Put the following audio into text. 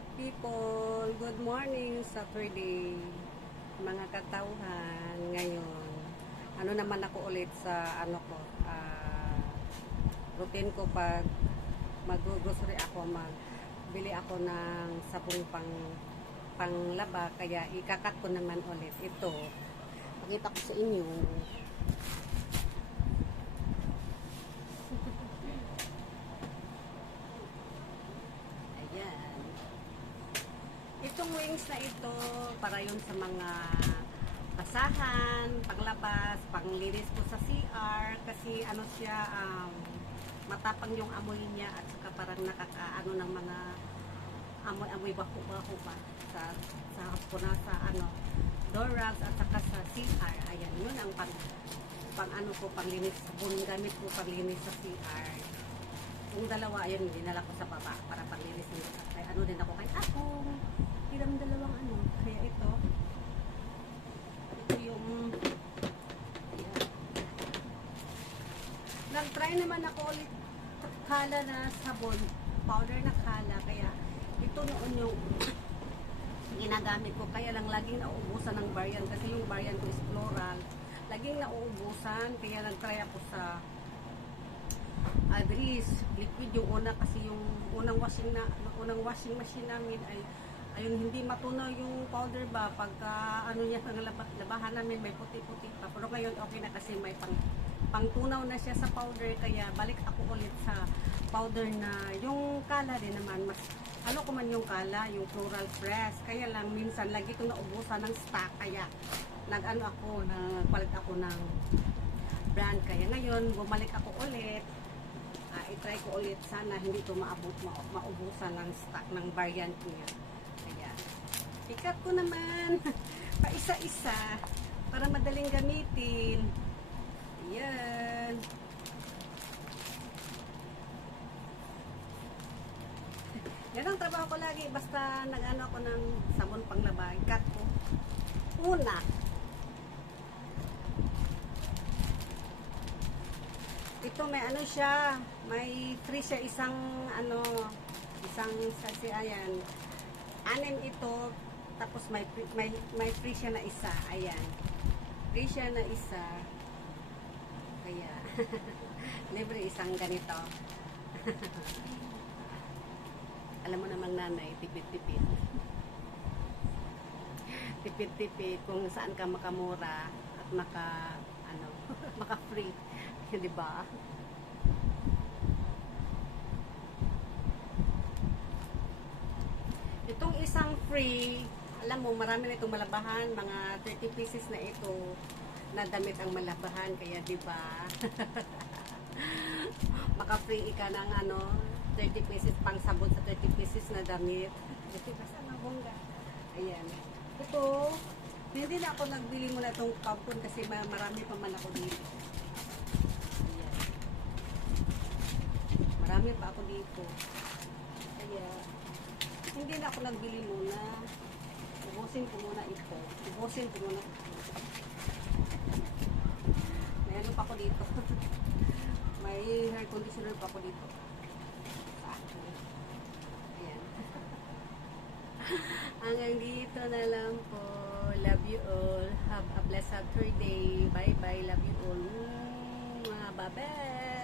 people! Good morning, Saturday. Mga katauhan, ngayon. Ano naman ako ulit sa routine ko pag mag-grocery ako, magbili ako ng sabong panglaba, kaya ikakat ko naman ulit ito. Pakita ko sa inyo. Ayan. Itong wings na ito, para yun sa mga basahan, panglabas, panglinis ko sa CR, kasi ano siya, matapang yung amoy niya at saka parang nakakaano ng mga amoy bako-bako pa sa door rugs at saka sa CR. Ayan, yun ang panglinis, sabon gamit ko panglinis sa CR. Yung dalawa, ayun, dinala ko sa baba para panglinis nila. Ay, ano din ako kay akong hiram dalawang kaya ito yung ayan. Nag-try naman ako ulit kala na sabon, powder na kala, kaya ito noon yung ginagamit ko, kaya lang laging nauubusan ng variant, kasi yung variant ko is floral, laging nauubusan, kaya nag-try ako sa Adris liquid yung una, kasi yung unang washing machine namin ay ayun, hindi matunaw yung powder ba pagka niya sa labahan namin, may puti-puti pa, pero ngayon okay na kasi may pangtunaw na siya sa powder, kaya balik ako ulit sa powder na yung kala din naman, mas ko man yung kala, yung floral press, kaya lang minsan lagi ko naubusan ng stock, kaya nagpalit ako ng brand, kaya ngayon bumalik ako ulit. I-try ko ulit, sana hindi ito maubusan ng stock ng variant niya. Kaya, pick-up ko naman pa isa-isa para madaling gamitin. Ayan. Yan ang trabaho ko lagi, basta nag-ano ako ng sabon panglaba, cut ko. Una, ito may siya, may free siya isang sasi, ayan. 6 ito, tapos may free siya na isa, ayan. Free siya na isa. Kaya libre isang ganito. Alam mo namang nanay, tipid-tipid. Tipid-tipid kung saan ka makamura at maka-free. Di ba? Itong isang free, alam mo, marami na itong malabahan, mga 30 pieces na ito na damit ang malabahan, kaya di ba? Maka-free ka ng 30 pieces pang sabon sa 30 pieces na damit. Diba sa mabongga? Ayan. Ito, hindi na ako nagbili muna itong kampon kasi marami pa man ako dito. Marami pa ako dito. Kaya, hindi na ako nagbili muna. Ubusin ko muna ito. May ano pa ako dito. May hair conditioner pa ako dito. Ayan. Hanggang dito na lang po. Love you all. Have a blessed Saturday. Bye-bye. Love you all. Bye-bye.